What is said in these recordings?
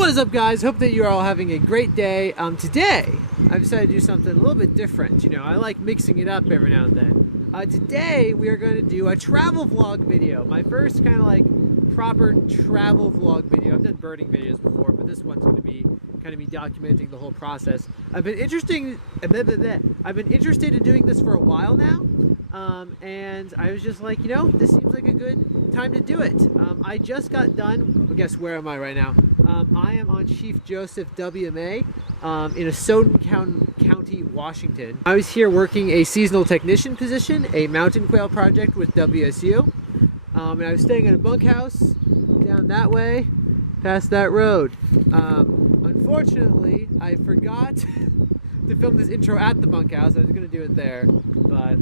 What is up, guys? Hope that you are all having a great day. Today I've decided to do something a little bit different. You know, I like mixing it up every now and then. Today we are going to do a travel vlog video. My first kind of like proper travel vlog video. I've done birding videos before, but this one's going to be kind of me documenting the whole process. I've been interested in doing this for a while now, and I was just like, you know, this seems like a good time to do it. I just got done. Well, guess where am I right now? I am on Chief Joseph WMA in Assotin County, Washington. I was here working a seasonal technician position, a mountain quail project with WSU, and I was staying in a bunkhouse down that way, past that road. Unfortunately, I forgot to film this intro at the bunkhouse. I was going to do it there, but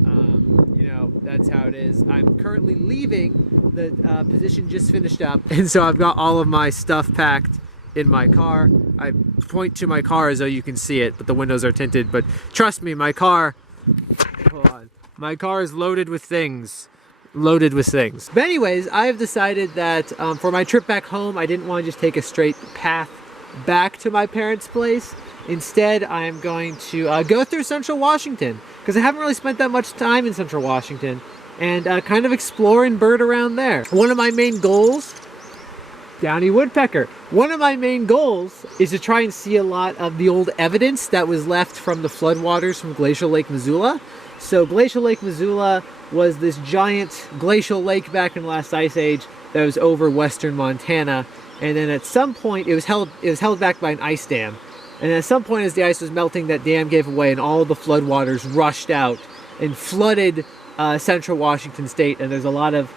you know, that's how it is. I'm currently leaving. The position just finished up, and so I've got all of my stuff packed in my car. I point to my car as though you can see it, but the windows are tinted. But trust me, my car, hold on, my car is loaded with things. Loaded with things. But anyways, I've decided that for my trip back home, I didn't want to just take a straight path back to my parents' place. Instead, I am going to go through Central Washington, because I haven't really spent that much time in Central Washington, and kind of explore and bird around there. One of my main goals, downy woodpecker. One of my main goals is to try and see a lot of the old evidence that was left from the floodwaters from Glacial Lake Missoula. So Glacial Lake Missoula was this giant glacial lake back in the last ice age that was over western Montana, and then at some point it was held back by an ice dam. And at some point, as the ice was melting, that dam gave away and all the floodwaters rushed out and flooded central Washington state. And there's a lot of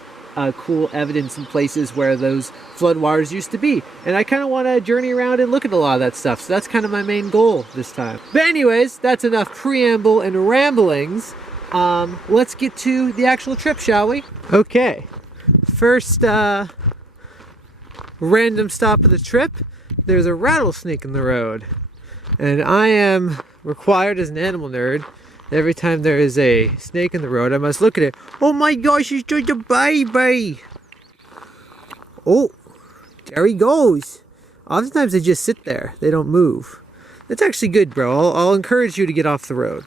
cool evidence in places where those floodwaters used to be. And I kind of want to journey around and look at a lot of that stuff. So that's kind of my main goal this time. But anyways, that's enough preamble and ramblings. Let's get to the actual trip, shall we? Okay. First random stop of the trip. There's a rattlesnake in the road. And I am required as an animal nerd, every time there is a snake in the road, I must look at it. Oh my gosh, it's just a baby! Oh, there he goes. Oftentimes they just sit there. They don't move. That's actually good, bro. I'll encourage you to get off the road.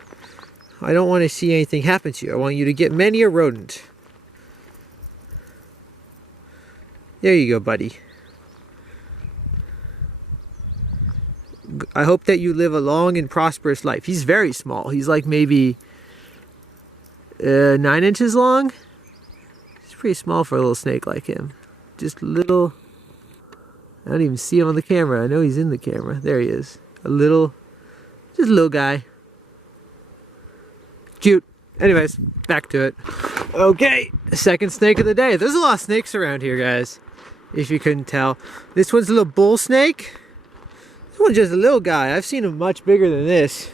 I don't want to see anything happen to you. I want you to get many a rodent. There you go, buddy. I hope that you live a long and prosperous life. He's very small. He's like maybe 9 inches long. He's pretty small for a little snake like him. Just little. I don't even see him on the camera. I know he's in the camera. There he is. Just a little guy. Cute. Anyways, back to it. Okay, second snake of the day. There's a lot of snakes around here, guys, if you couldn't tell. This one's a little bull snake. This one's just a little guy. I've seen him much bigger than this.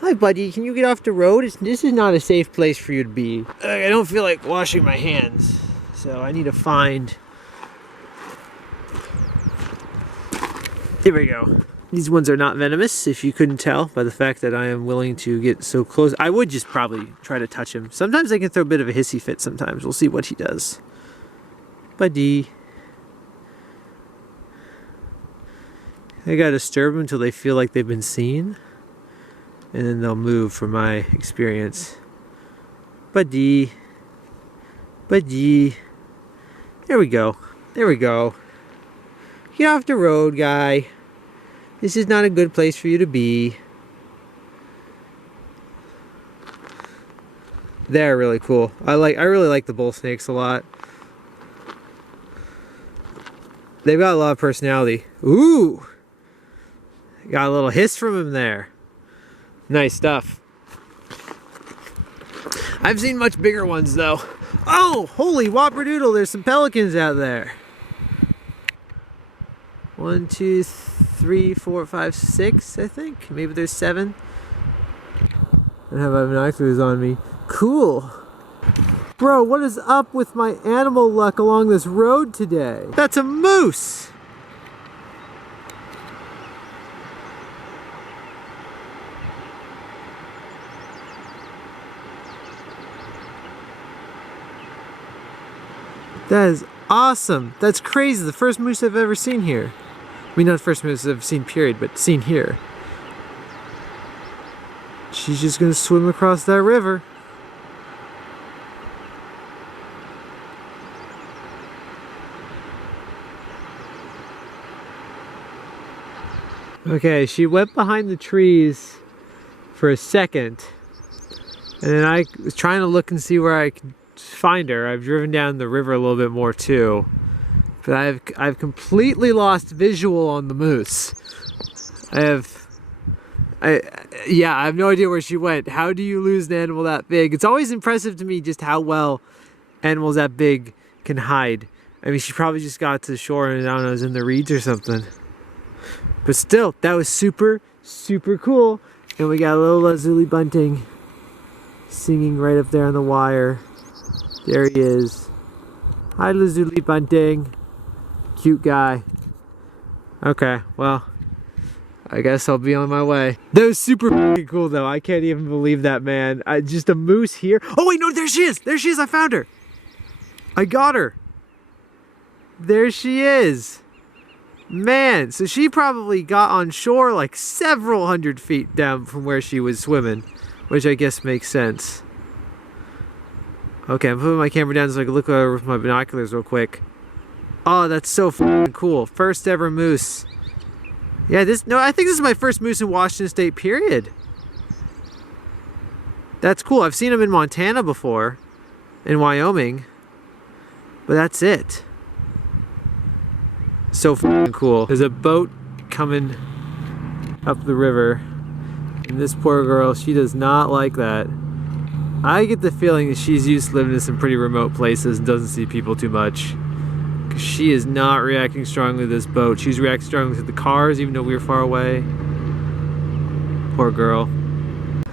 Hi, buddy. Can you get off the road? This is not a safe place for you to be. I don't feel like washing my hands, so I need to find... Here we go. These ones are not venomous, if you couldn't tell by the fact that I am willing to get so close. I would just probably try to touch him. Sometimes they can throw a bit of a hissy fit sometimes. We'll see what he does. Buddy. I gotta disturb them until they feel like they've been seen, and then they'll move, from my experience. Buddy. Buddy. There we go. There we go. Get off the road, guy. This is not a good place for you to be. They're really cool. I really like the bull snakes a lot. They've got a lot of personality. Ooh! Got a little hiss from him there. Nice stuff. I've seen much bigger ones though. Oh, holy whopperdoodle, there's some pelicans out there. 1, 2, 3, 4, 5, 6, I think. Maybe there's 7. I don't have binoculars on me. Cool. Bro, what is up with my animal luck along this road today? That's a moose! That is awesome. That's crazy. The first moose I've ever seen here. mean, not the first moose I've seen, period, but seen here. She's just gonna swim across that river. Okay, she went behind the trees for a second, and then I was trying to look and see where I could find her. I've driven down the river a little bit more too, but I've completely lost visual on the moose. I have no idea where she went. How do you lose an animal that big? It's always impressive to me just how well animals that big can hide. I mean, she probably just got to the shore and I don't know, was in the reeds or something. But still, that was super, super cool. And we got a little lazuli bunting singing right up there on the wire. There he is. Hi, lazuli bunting. Cute guy. Okay, well, I guess I'll be on my way. That was super fucking cool, though. I can't even believe that, man. Just a moose here. Oh, wait, no, there she is. There she is. I found her. I got her. There she is. Man, so she probably got on shore like several hundred feet down from where she was swimming, which I guess makes sense. Okay, I'm putting my camera down so I can look over with my binoculars real quick. Oh, that's so fucking cool. First ever moose. Yeah, I think this is my first moose in Washington State, period. That's cool. I've seen them in Montana before, in Wyoming, but that's it. So fucking cool. There's a boat coming up the river, and this poor girl, she does not like that. I get the feeling that she's used to living in some pretty remote places and doesn't see people too much. Cause she is not reacting strongly to this boat. She's reacting strongly to the cars, even though we were far away. Poor girl.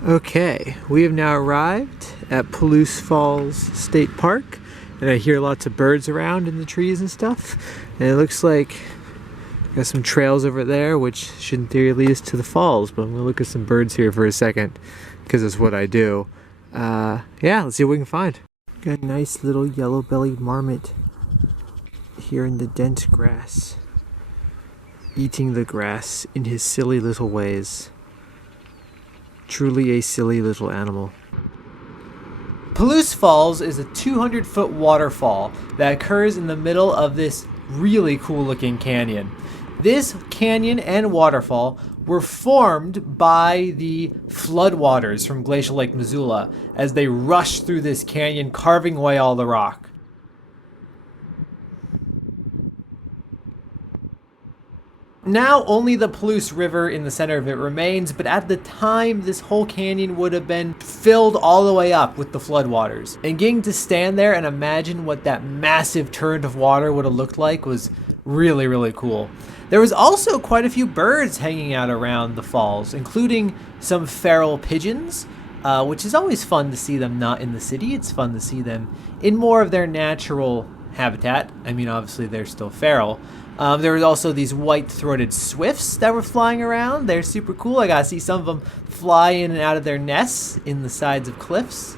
Okay, we have now arrived at Palouse Falls State Park, and I hear lots of birds around in the trees and stuff. And it looks like got some trails over there, which should in theory lead us to the falls. But I'm gonna look at some birds here for a second, because it's what I do. Yeah, let's see what we can find. Got a nice little yellow-bellied marmot here in the dense grass, eating the grass in his silly little ways. Truly a silly little animal. Palouse Falls is a 200-foot waterfall that occurs in the middle of this really cool looking canyon. This canyon and waterfall were formed by the floodwaters from Glacial Lake Missoula as they rushed through this canyon, carving away all the rock. Now only the Palouse River in the center of it remains, but at the time this whole canyon would have been filled all the way up with the floodwaters. And getting to stand there and imagine what that massive torrent of water would have looked like was really, really cool. There was also quite a few birds hanging out around the falls, including some feral pigeons, which is always fun to see them not in the city. It's fun to see them in more of their natural habitat. I mean, obviously they're still feral. There was also these white-throated swifts that were flying around. They're super cool. I got to see some of them fly in and out of their nests in the sides of cliffs.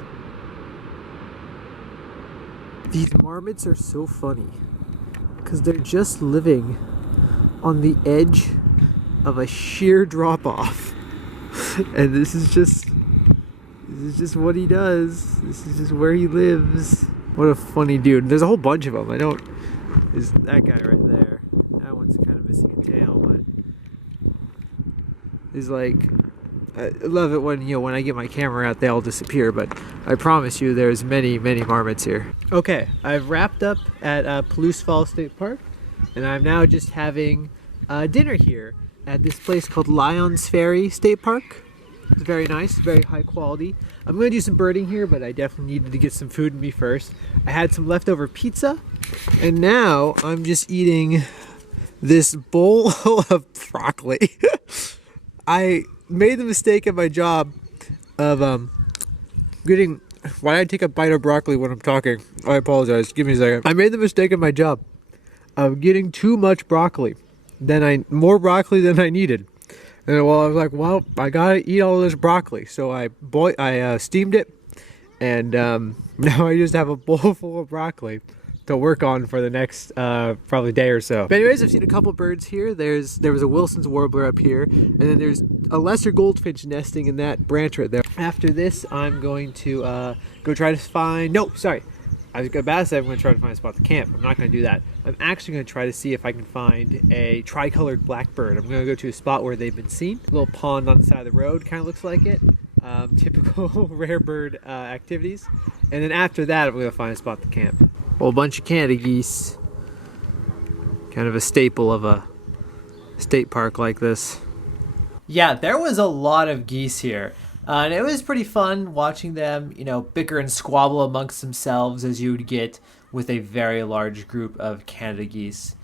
These marmots are so funny because they're just living on the edge of a sheer drop-off. And this is just what he does. This is just where he lives. What a funny dude. There's a whole bunch of them. There's that guy right there. That one's kind of missing a tail, but he's like, I love it when I get my camera out, they all disappear, but I promise you there's many, many marmots here. Okay, I've wrapped up at Palouse Falls State Park, and I'm now just having dinner here at this place called Lyons Ferry State Park. It's very nice, very high quality. I'm going to do some birding here, but I definitely needed to get some food in me first. I had some leftover pizza, and now I'm just eating this bowl of broccoli. I made the mistake at my job of getting... Why did I take a bite of broccoli when I'm talking? I apologize. Give me a second. I made the mistake at my job of getting too much broccoli. More broccoli than I needed. And I was like, well, I gotta eat all this broccoli. So I steamed it, and now I just have a bowl full of broccoli. to work on for the next probably day or so. But anyways, I've seen a couple birds here. There was a Wilson's warbler up here, and then there's a lesser goldfinch nesting in that branch right there. After this, I'm going to go try to find. No, sorry. I was about to say I'm going to try to find a spot to camp. I'm not going to do that. I'm actually going to try to see if I can find a tricolored blackbird. I'm going to go to a spot where they've been seen. A little pond on the side of the road kind of looks like it. Typical rare bird activities. And then after that, I'm going to find a spot to camp. A whole bunch of Canada geese. Kind of a staple of a state park like this. Yeah, there was a lot of geese here. And it was pretty fun watching them, bicker and squabble amongst themselves as you would get with a very large group of Canada geese.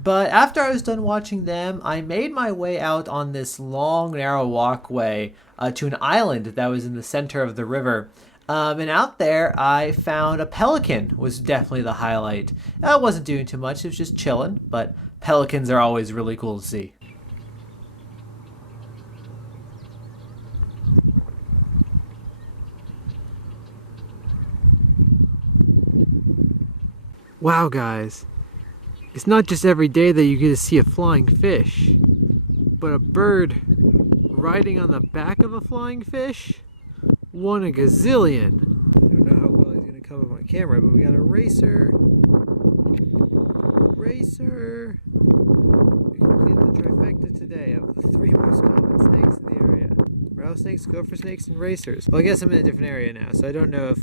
But after I was done watching them, I made my way out on this long, narrow walkway to an island that was in the center of the river. And out there, I found a pelican, was definitely the highlight. I wasn't doing too much, it was just chilling, but pelicans are always really cool to see. Wow, guys, it's not just every day that you get to see a flying fish, but a bird riding on the back of a flying fish? One a gazillion. I don't know how well he's going to come up on camera, but we got a racer. Racer! We completed the trifecta today of the 3 most common snakes in the area. Rattlesnakes, gopher snakes, and racers. Well, I guess I'm in a different area now, so I don't know if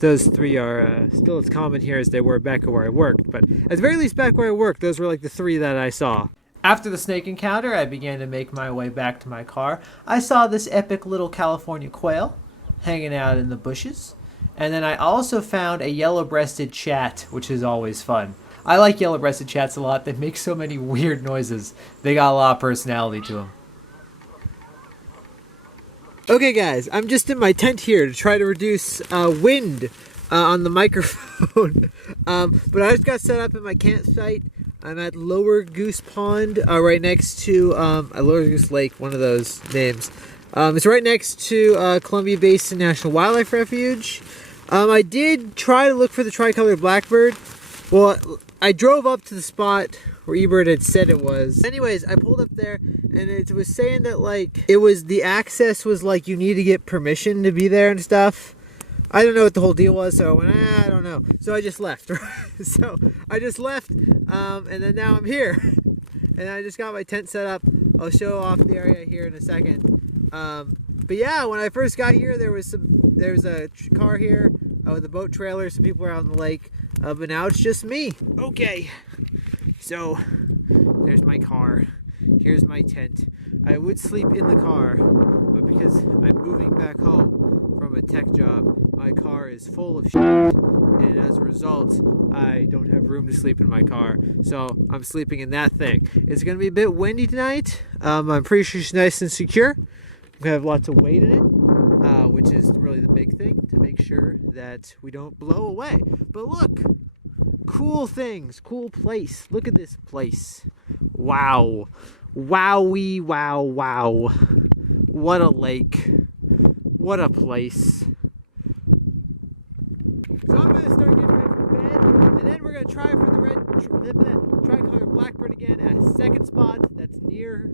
those 3 are still as common here as they were back where I worked. But at the very least, back where I worked, those were like the 3 that I saw. After the snake encounter, I began to make my way back to my car. I saw this epic little California quail hanging out in the bushes. And then I also found a yellow-breasted chat, which is always fun. I like yellow-breasted chats a lot. They make so many weird noises. They got a lot of personality to them. Okay, guys, I'm just in my tent here to try to reduce wind on the microphone. But I just got set up in my campsite. I'm at Lower Goose Pond, right next to Lower Goose Lake, one of those names. It's right next to Columbia Basin National Wildlife Refuge. I did try to look for the tricolored blackbird. Well, I drove up to the spot where eBird had said it was. Anyways, I pulled up there, and it was saying that, the access was, you need to get permission to be there and stuff. I don't know what the whole deal was, so I went, I don't know. So I just left. So I just left, and then now I'm here. And I just got my tent set up. I'll show off the area here in a second. But yeah, when I first got here, there was a car here with a boat trailer. Some people were out on the lake. But now it's just me. Okay. So, there's my car. Here's my tent. I would sleep in the car, but because I'm moving back home from a tech job, my car is full of shit, and as a result, I don't have room to sleep in my car, so I'm sleeping in that thing. It's going to be a bit windy tonight. I'm pretty sure it's nice and secure. I'm going to have lots of weight in it, which is really the big thing, to make sure that we don't blow away. But look! Cool things, cool place. Look at this place. Wow. Wowie, wow, wow. What a lake. What a place. So I'm going to start getting ready for bed, and then we're going to try for the tricolored blackbird again at a second spot that's near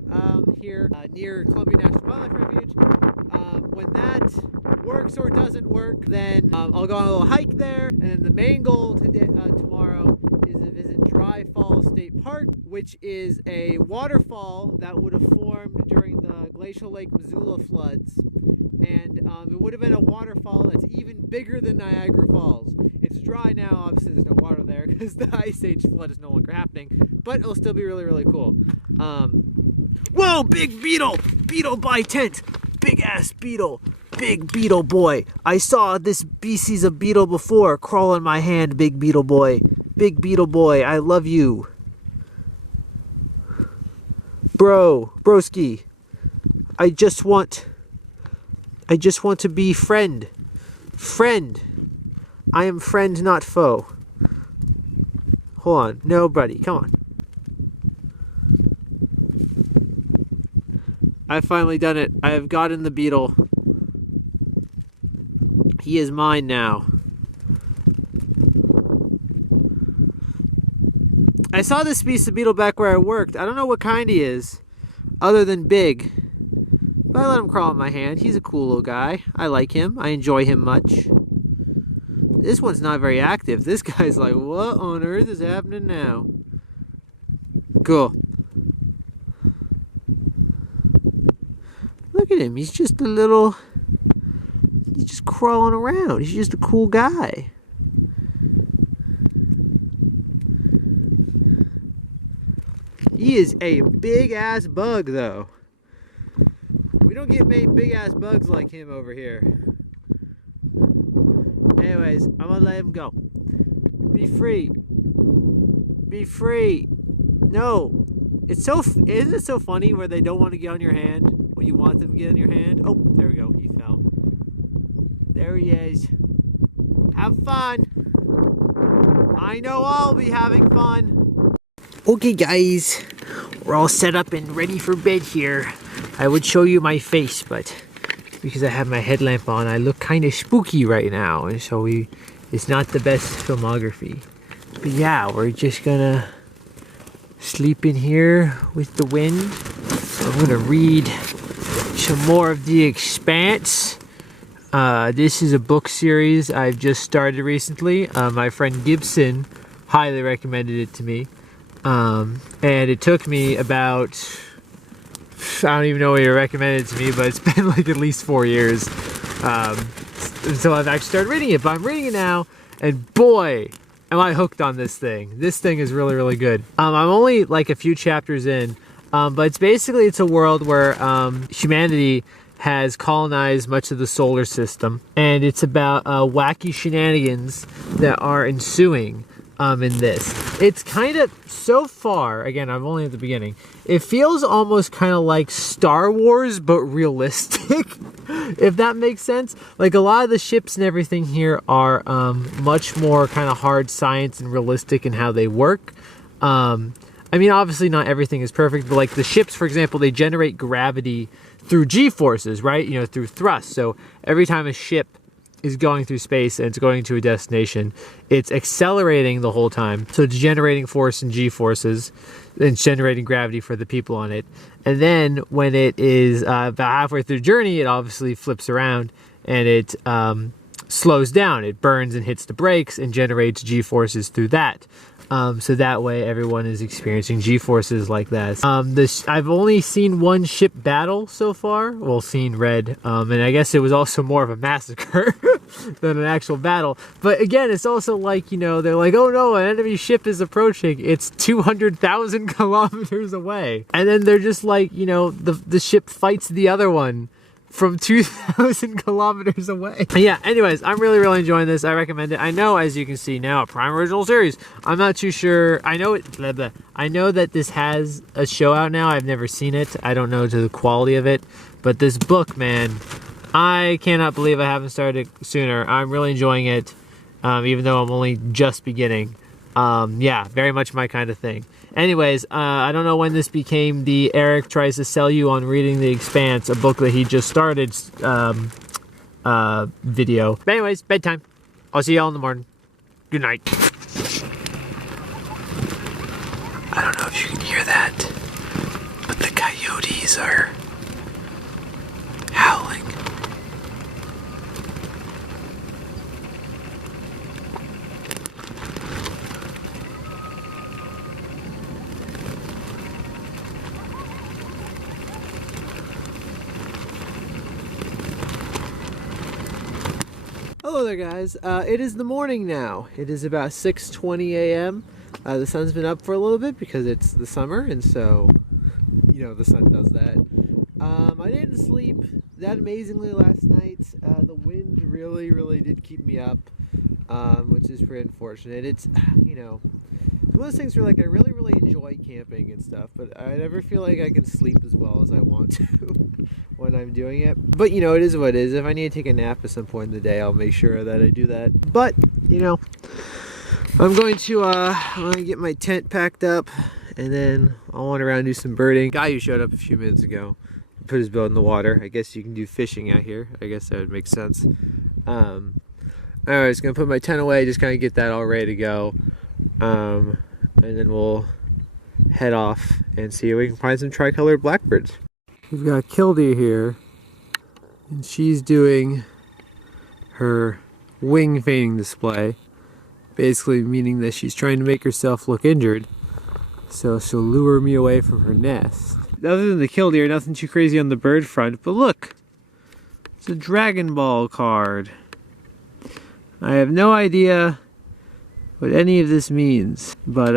here, near Columbia National Wildlife Refuge. When that works or doesn't work, then I'll go on a little hike there, and then the main goal today, tomorrow is to visit Dry Falls State Park, which is a waterfall that would have formed during the Glacial Lake Missoula floods. And it would have been a waterfall that's even bigger than Niagara Falls. It's dry now, obviously there's no water there because the Ice Age flood is no longer happening, but it'll still be really, really cool. Whoa, big beetle! Beetle by tent! Big ass beetle! Big beetle boy! I saw this species of beetle before. Crawl on my hand, big beetle boy. Big beetle boy, I love you. Broski. I just want to be friend. Friend. I am friend, not foe. Hold on. No, buddy. Come on. I've finally done it. I have gotten the beetle. He is mine now. I saw this piece of beetle back where I worked. I don't know what kind he is, other than big. But I let him crawl in my hand. He's a cool little guy. I like him. I enjoy him much. This one's not very active. This guy's like, what on earth is happening now? Cool. Look at him. He's just a little... He's just crawling around. He's just a cool guy. He is a big-ass bug, though. We don't get many big-ass bugs like him over here. Anyways, I'm gonna let him go. Be free. Be free. No. Isn't it so funny where they don't want to get on your hand when you want them to get on your hand? Oh, there we go. He fell. There he is. Have fun. I know I'll be having fun. Okay, guys. We're all set up and ready for bed here. I would show you my face, but because I have my headlamp on, I look kind of spooky right now, and so it's not the best filmography. But yeah, we're just gonna sleep in here with the wind. I'm gonna read some more of The Expanse. This is a book series I've just started recently. My friend Gibson highly recommended it to me. And it took me about... I don't even know what he recommended it to me, but it's been like at least 4 years. So I've actually started reading it, but I'm reading it now, and boy, am I hooked on this thing. This thing is really, really good. I'm only like a few chapters in, but it's a world where humanity has colonized much of the solar system, and it's about wacky shenanigans that are ensuing in this. It's kind of, so far, again, I'm only at the beginning, it feels almost kind of like Star Wars, but realistic, if that makes sense. Like, a lot of the ships and everything here are much more kind of hard science and realistic in how they work. I mean, obviously not everything is perfect, but like the ships, for example, they generate gravity through G-forces, right? You know, through thrust. So every time a ship is going through space and it's going to a destination, it's accelerating the whole time. So it's generating force and G-forces and generating gravity for the people on it. And then when it is about halfway through the journey, it obviously flips around and it slows down. It burns and hits the brakes and generates G-forces through that. So that way everyone is experiencing G-forces like that. I've only seen one ship battle so far. Well, seen red. And I guess it was also more of a massacre than an actual battle. But again, it's also like, you know, they're like, oh no, an enemy ship is approaching. It's 200,000 kilometers away. And then they're just like, you know, the ship fights the other one from 2,000 kilometers away. Yeah, anyways, I'm really, really enjoying this. I recommend it. I know, as you can see now, a Prime Original Series. I'm not too sure. I know it. Blah, blah. I know that this has a show out now. I've never seen it. I don't know to the quality of it. But this book, man, I cannot believe I haven't started it sooner. I'm really enjoying it, even though I'm only just beginning. Yeah, very much my kind of thing. Anyways, I don't know when this became the Eric tries to sell you on reading The Expanse, a book that he just started video. But anyways, bedtime. I'll see y'all in the morning. Good night. I don't know if you can hear that, but the coyotes are howling. Hello there, guys. It is the morning now. It is about 6:20 a.m. The sun's been up for a little bit because it's the summer, and so, you know, the sun does that. I didn't sleep that amazingly last night. The wind really, really did keep me up, which is pretty unfortunate. It's, you know, one of those things where, like, I really, really enjoy camping and stuff, but I never feel like I can sleep as well as I want to when I'm doing it. But, you know, it is what it is. If I need to take a nap at some point in the day, I'll make sure that I do that. But, you know, I'm going to get my tent packed up, and then I'll wander around and do some birding. Guy who showed up a few minutes ago put his boat in the water. I guess you can do fishing out here. I guess that would make sense. Anyways, gonna put my tent away, just kind of get that all ready to go. and then we'll head off and see if we can find some tricolored blackbirds. We've got Killdeer here, and she's doing her wing feigning display, basically meaning that she's trying to make herself look injured, so she'll lure me away from her nest. Other than the Killdeer, nothing too crazy on the bird front, but look, it's a Dragon Ball card. I have no idea what any of this means, but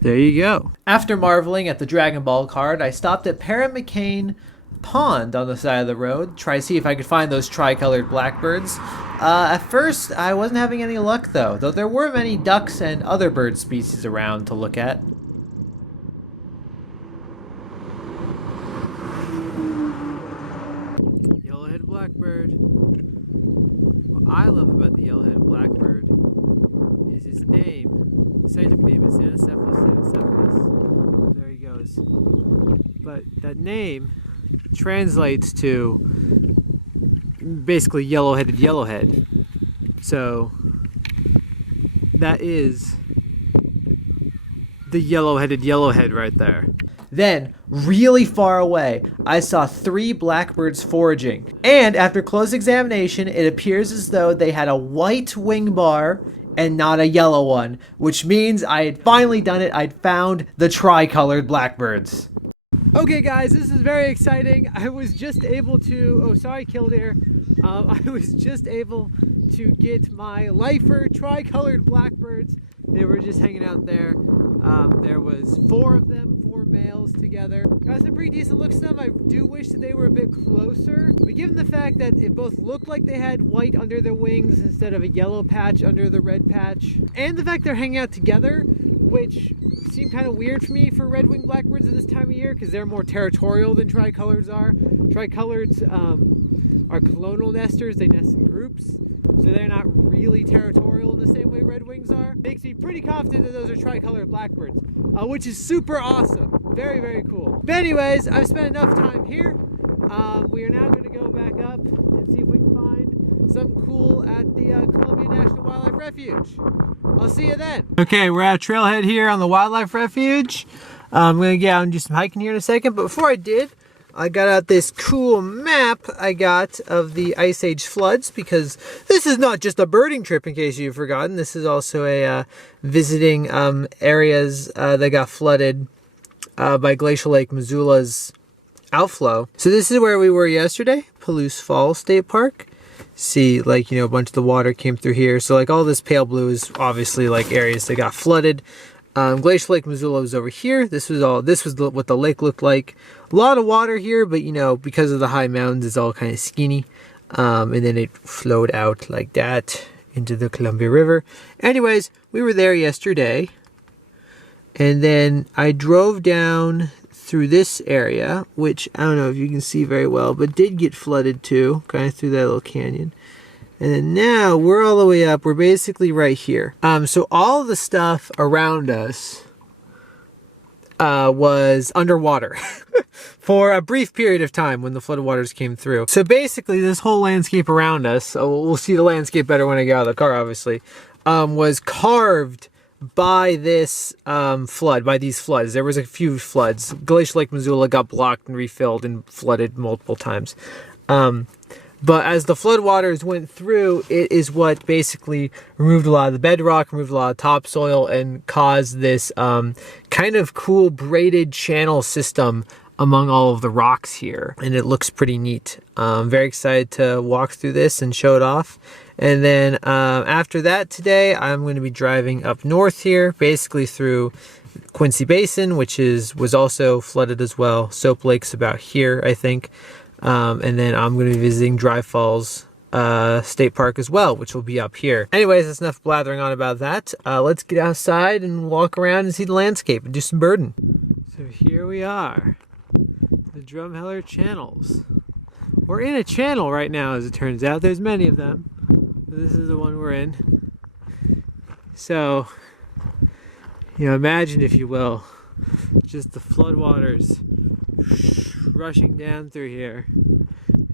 there you go. After marveling at the Dragon Ball card, I stopped at Parrot McCain Pond on the side of the road, try to see if I could find those tricolored blackbirds. At first, I wasn't having any luck though there were many ducks and other bird species around to look at. Yellow-headed blackbird. What I love about the yellow-headed blackbird is his name. His scientific name is Anacephalus. There he goes. But that name translates to basically yellow-headed yellowhead. So that is the yellow-headed yellowhead right there. Then, really far away, I saw 3 blackbirds foraging. And after close examination, it appears as though they had a white wing bar and not a yellow one, which means I had finally done it. I'd found the tricolored blackbirds. Okay guys, this is very exciting. I was just able to, oh sorry Killdeer, I was just able to get my lifer tricolored blackbirds. They were just hanging out there. There was 4 of them, 4 males together. Got some pretty decent looks to them. I do wish that they were a bit closer, but given the fact that it both looked like they had white under their wings instead of a yellow patch under the red patch, and the fact they're hanging out together, which seemed kind of weird for me for red-winged blackbirds at this time of year because they're more territorial than tricoloreds are. Tricoloreds are colonial nesters. They nest in groups, so they're not really territorial in the same way red-wings are. Makes me pretty confident that those are tricolored blackbirds, which is super awesome. Very, very cool. But anyways, I've spent enough time here. We are now going to go back up and see if we can find something cool at the Columbia National Wildlife Refuge. I'll see you then. Okay, we're at a trailhead here on the Wildlife Refuge. I'm going to get out and do some hiking here in a second, but before I did, I got out this cool map I got of the Ice Age floods, because this is not just a birding trip, in case you've forgotten. This is also a visiting areas that got flooded by Glacial Lake Missoula's outflow. So this is where we were yesterday, Palouse Falls State Park. See, like, you know, a bunch of the water came through here. So like all this pale blue is obviously like areas that got flooded. Glacial Lake Missoula was over here. This was what the lake looked like. A lot of water here, but you know, because of the high mountains, it's all kind of skinny. And then it flowed out like that into the Columbia River. Anyways, we were there yesterday. And then I drove down through this area, which I don't know if you can see very well, but did get flooded too, kind of through that little canyon. And then now we're all the way up. We're basically right here. So all the stuff around us was underwater for a brief period of time when the flooded waters came through. So basically this whole landscape around us, we'll see the landscape better when I get out of the car obviously, was carved by this flood, by these floods. There was a few floods. Glacial Lake Missoula got blocked and refilled and flooded multiple times. But as the floodwaters went through, it is what basically removed a lot of the bedrock, removed a lot of topsoil, and caused this kind of cool braided channel system among all of the rocks here. And it looks pretty neat. I'm very excited to walk through this and show it off. And then after that today, I'm going to be driving up north here, basically through Quincy Basin, which was also flooded as well. Soap Lake's about here, I think. And then I'm going to be visiting Dry Falls State Park as well, which will be up here. Anyways, that's enough blathering on about that. Let's get outside and walk around and see the landscape and do some birding. So here we are, the Drumheller Channels. We're in a channel right now, as it turns out. There's many of them, but this is the one we're in. So, you know, imagine, if you will, just the floodwaters rushing down through here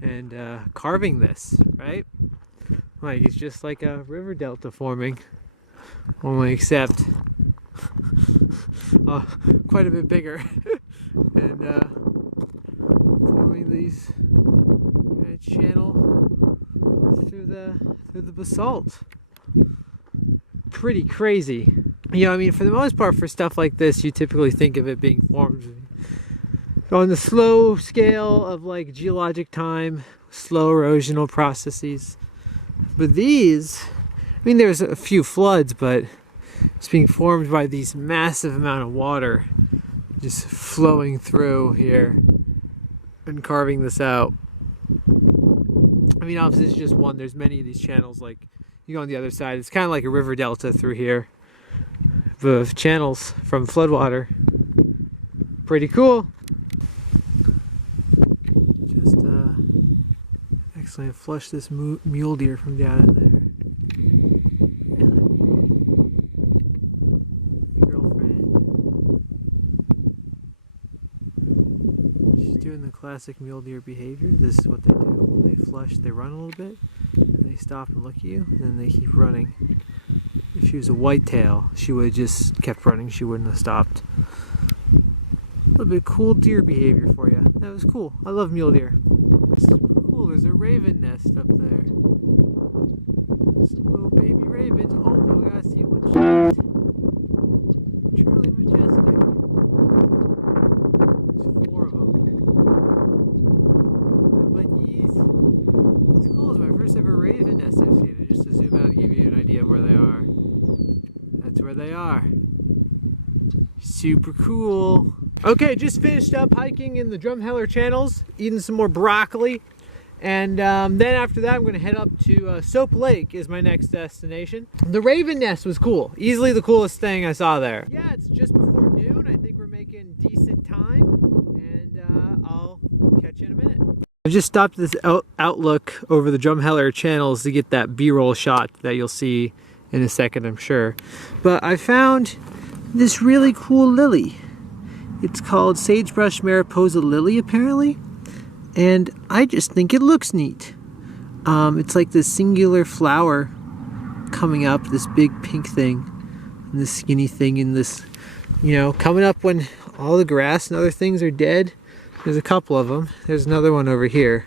and carving this, right? Like, it's just like a river delta forming, only except quite a bit bigger, and forming these channel through the basalt. Pretty crazy. You know, I mean, for the most part, for stuff like this, you typically think of it being formed on the slow scale of like geologic time, slow erosional processes. But these, I mean, there's a few floods, but it's being formed by these massive amount of water just flowing through here and carving this out. I mean, obviously it's just one. There's many of these channels. Like, you go on the other side, it's kind of like a river delta through here of channels from floodwater. Pretty cool. Just excellent. Flush this mule deer from down in there. Doing the classic mule deer behavior. This is what they do. They flush, they run a little bit, and they stop and look at you, and then they keep running. If she was a whitetail, she would have just kept running. She wouldn't have stopped. A little bit cool deer behavior for you. That was cool. I love mule deer. Super cool. There's a raven nest up there. Some little baby ravens. Oh, I gotta see one shot. Truly majestic. There's 4 of them. It's cool. It's my first ever raven nest I've seen. Just to zoom out and give you an idea of where they are. That's where they are. Super cool. Okay, just finished up hiking in the Drumheller Channels, eating some more broccoli. And then after that, I'm going to head up to Soap Lake is my next destination. The raven nest was cool. Easily the coolest thing I saw there. Yeah, it's just before noon. I think we're making decent time. And I'll catch you in a minute. I've just stopped this outlook over the Drumheller Channels to get that B-roll shot that you'll see in a second, I'm sure. But I found this really cool lily. It's called Sagebrush Mariposa Lily, apparently. And I just think it looks neat. It's like this singular flower coming up, this big pink thing, and this skinny thing in this, you know, coming up when all the grass and other things are dead. There's a couple of them. There's another one over here.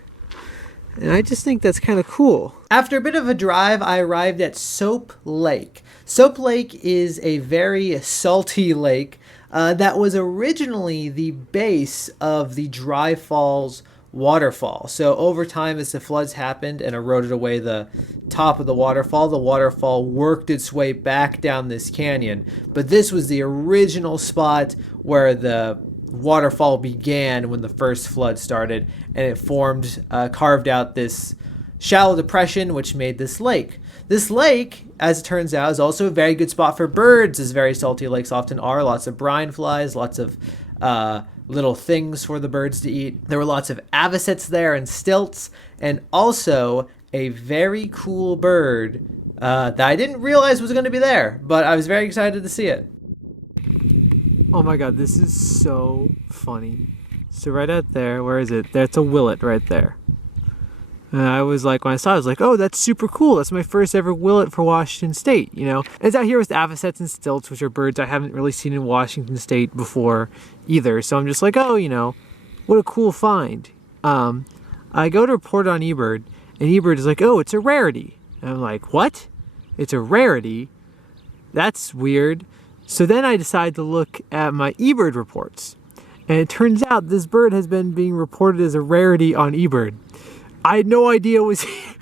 And I just think that's kind of cool. After a bit of a drive, I arrived at Soap Lake. Soap Lake is a very salty lake that was originally the base of the Dry Falls waterfall. So over time, as the floods happened and eroded away the top of the waterfall worked its way back down this canyon. But this was the original spot where the waterfall began when the first flood started, and it formed, carved out this shallow depression, which made this lake. This lake, as it turns out, is also a very good spot for birds, as very salty lakes often are. Lots of brine flies, lots of little things for the birds to eat. There were lots of avocets there and stilts, and also a very cool bird that I didn't realize was going to be there, but I was very excited to see it. Oh my god, this is so funny. So right out there, where is it? That's a willet right there. And I was like, when I saw it, I was like, oh, that's super cool. That's my first ever willet for Washington State, you know? And it's out here with avocets and stilts, which are birds I haven't really seen in Washington State before either. So I'm just like, oh, you know, what a cool find. I go to report on eBird, and eBird is like, oh, it's a rarity. And I'm like, what? It's a rarity? That's weird. So then I decide to look at my eBird reports. And it turns out this bird has been being reported as a rarity on eBird. I had no idea it was here.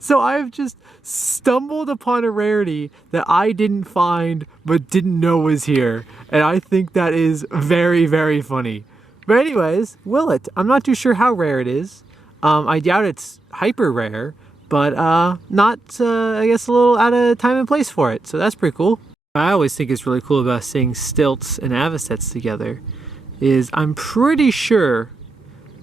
So I've just stumbled upon a rarity that I didn't find but didn't know was here. And I think that is very, very funny. But anyways, willet. I'm not too sure how rare it is. I doubt it's hyper rare, but not, I guess, a little out of time and place for it. So that's pretty cool. I always think it's really cool about seeing stilts and avocets together is I'm pretty sure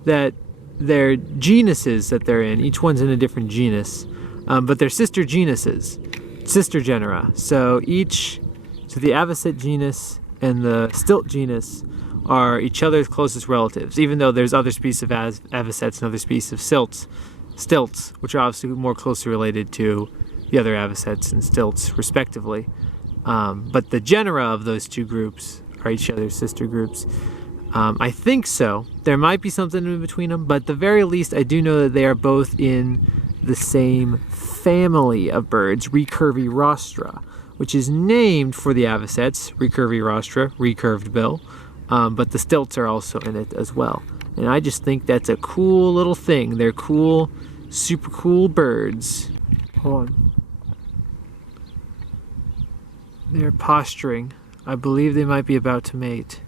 that their genuses that they're in, each one's in a different genus, but they're sister genuses, sister genera. So the avocet genus and the stilt genus are each other's closest relatives, even though there's other species of avocets and other species of stilts, which are obviously more closely related to the other avocets and stilts, respectively. But the genera of those two groups are each other's sister groups. I think so. There might be something in between them, but at the very least, I do know that they are both in the same family of birds, Recurvi rostra, which is named for the avocets, Recurvi rostra, recurved bill, but the stilts are also in it as well. And I just think that's a cool little thing. They're cool, super cool birds. Hold on. They're posturing. I believe they might be about to mate.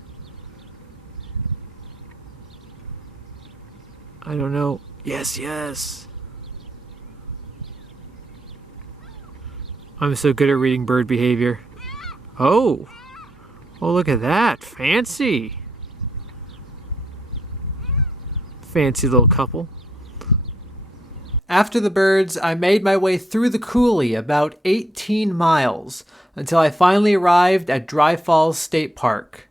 I don't know. Yes, yes. I'm so good at reading bird behavior. Oh. Oh, look at that. Fancy. Fancy little couple. After the birds, I made my way through the coulee about 18 miles until I finally arrived at Dry Falls State Park.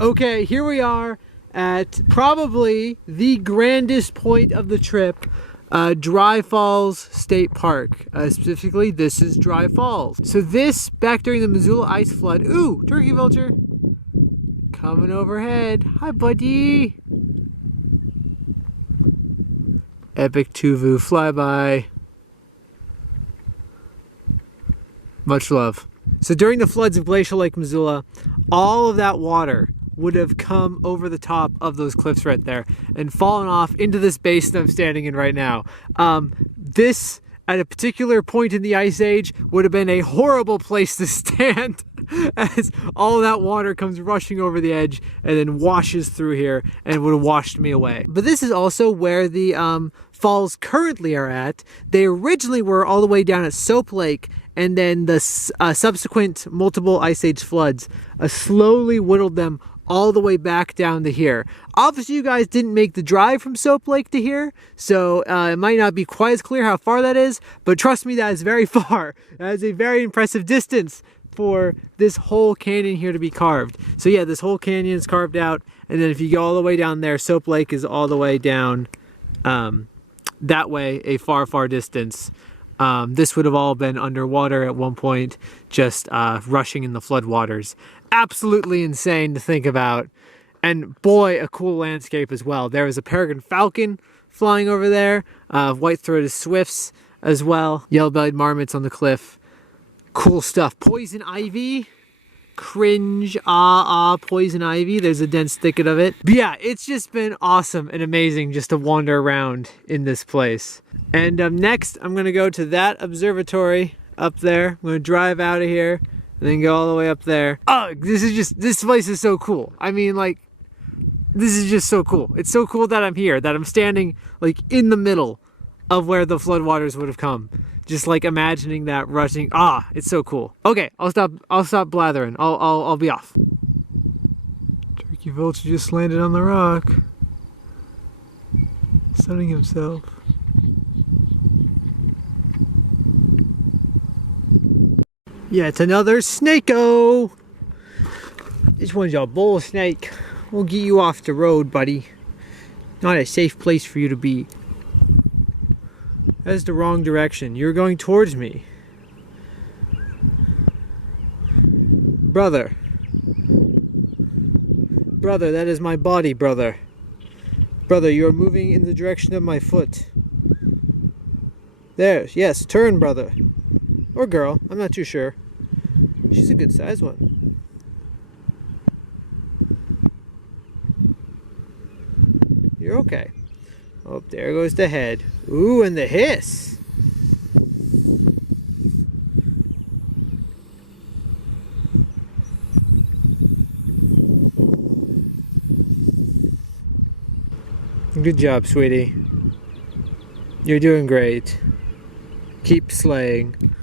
Okay, here we are at probably the grandest point of the trip, Dry Falls State Park. Specifically, this is Dry Falls. So this, back during the Missoula ice flood, ooh, turkey vulture, coming overhead. Hi, buddy. Epic Tuvu flyby. Much love. So during the floods of Glacial Lake Missoula, all of that water would have come over the top of those cliffs right there and fallen off into this basin I'm standing in right now. This, at a particular point in the Ice Age, would have been a horrible place to stand as all of that water comes rushing over the edge and then washes through here and would have washed me away. But this is also where the falls currently are at. They originally were all the way down at Soap Lake, and then the subsequent multiple Ice Age floods slowly whittled them all the way back down to here. Obviously, you guys didn't make the drive from Soap Lake to here, so it might not be quite as clear how far that is, but trust me, that is very far. That is a very impressive distance for this whole canyon here to be carved. So yeah, this whole canyon is carved out, and then if you go all the way down there, Soap Lake is all the way down that way, a far, far distance. This would have all been underwater at one point, just rushing in the floodwaters. Absolutely insane to think about. And boy, a cool landscape as well. There was a peregrine falcon flying over there, white-throated swifts as well, yellow-bellied marmots on the cliff. Cool stuff. Poison ivy. Cringe, poison ivy. There's a dense thicket of it. But yeah, it's just been awesome and amazing just to wander around in this place. And next, I'm going to go to that observatory up there. I'm going to drive out of here and then go all the way up there. Oh, this place is so cool. I mean, like, this is just so cool. It's so cool that I'm here, that I'm standing, like, in the middle of where the floodwaters would have come. Just like imagining that rushing. It's so cool. Okay, I'll stop blathering. I'll be off. Turkey vulture just landed on the rock, sunning himself. Yeah, it's another snake-o. This one's a bull snake. We'll get you off the road, buddy. Not a safe place for you to be. That's the wrong direction. You're going towards me. Brother. Brother, that is my body, brother. Brother, you are moving in the direction of my foot. There, yes, turn, brother. Or girl, I'm not too sure. She's a good sized one. You're okay. Oh, there goes the head. Ooh, and the hiss. Good job, sweetie. You're doing great. Keep slaying.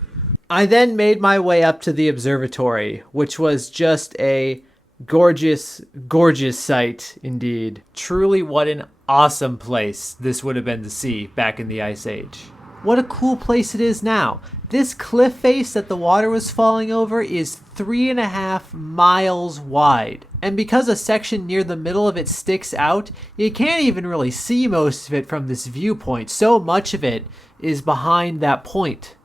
I then made my way up to the observatory, which was just a gorgeous, gorgeous sight indeed. Truly, what an awesome place this would have been to see back in the Ice Age. What a cool place it is now. This cliff face that the water was falling over is 3.5 miles wide. And because a section near the middle of it sticks out, you can't even really see most of it from this viewpoint. So much of it is behind that point.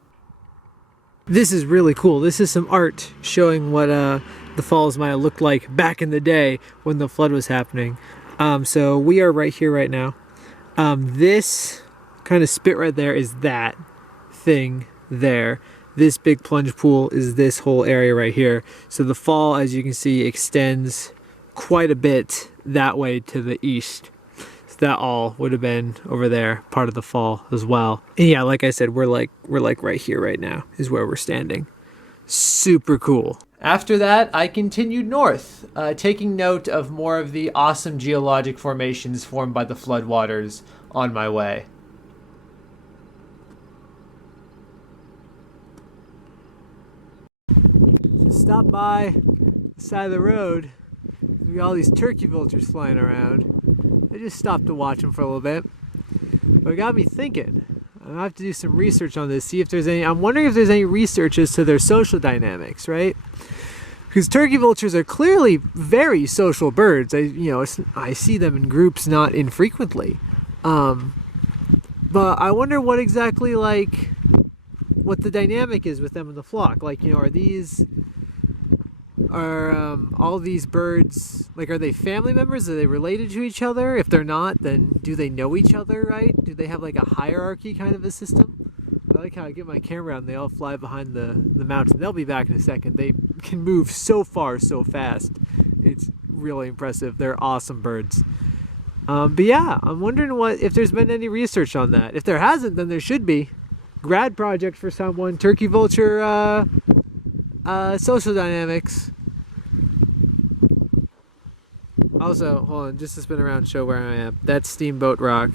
This is really cool. This is some art showing what the falls might have looked like back in the day when the flood was happening. So we are right here right now. This kind of spit right there is that thing there. This big plunge pool is this whole area right here. So the fall, as you can see, extends quite a bit that way to the east. So that all would have been over there, part of the fall as well. And yeah, like I said, we're like right here right now is where we're standing. Super cool. After that, I continued north, taking note of more of the awesome geologic formations formed by the floodwaters on my way. Just stopped by the side of the road. We got all these turkey vultures flying around. I just stopped to watch them for a little bit. But it got me thinking. I have to do some research on this, see if there's any. I'm wondering if there's any research as to their social dynamics, right? Because turkey vultures are clearly very social birds. I see them in groups not infrequently. But I wonder what exactly, like, what the dynamic is with them in the flock. Like, are all these birds, like, are they family members? Are they related to each other? If they're not, then do they know each other, right? Do they have like a hierarchy kind of a system? I like how I get my camera out and they all fly behind the mountain. They'll be back in a second. They can move so far so fast. It's really impressive. They're awesome birds. But yeah, I'm wondering if there's been any research on that. If there hasn't, then there should be. Grad project for someone. Turkey vulture social dynamics. Also, hold on, just to spin around and show where I am. That's Steamboat Rock.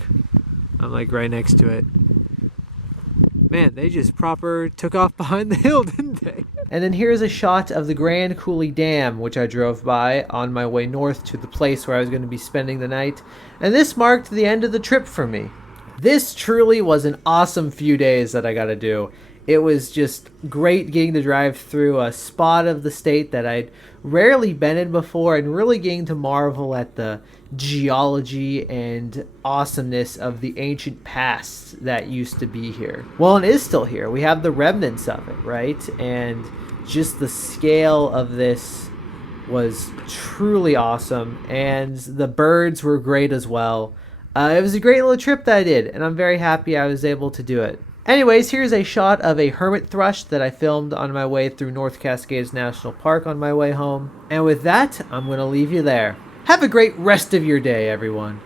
I'm like right next to it. Man, they just proper took off behind the hill, didn't they? And then here's a shot of the Grand Coulee Dam, which I drove by on my way north to the place where I was going to be spending the night. And this marked the end of the trip for me. This truly was an awesome few days that I got to do. It was just great getting to drive through a spot of the state that I'd rarely been in before and really getting to marvel at the geology and awesomeness of the ancient past that used to be here. Well, it is still here. We have the remnants of it, right? And just the scale of this was truly awesome. And the birds were great as well. It was a great little trip that I did, and I'm very happy I was able to do it. Anyways, here's a shot of a hermit thrush that I filmed on my way through North Cascades National Park on my way home. And with that, I'm going to leave you there. Have a great rest of your day, everyone.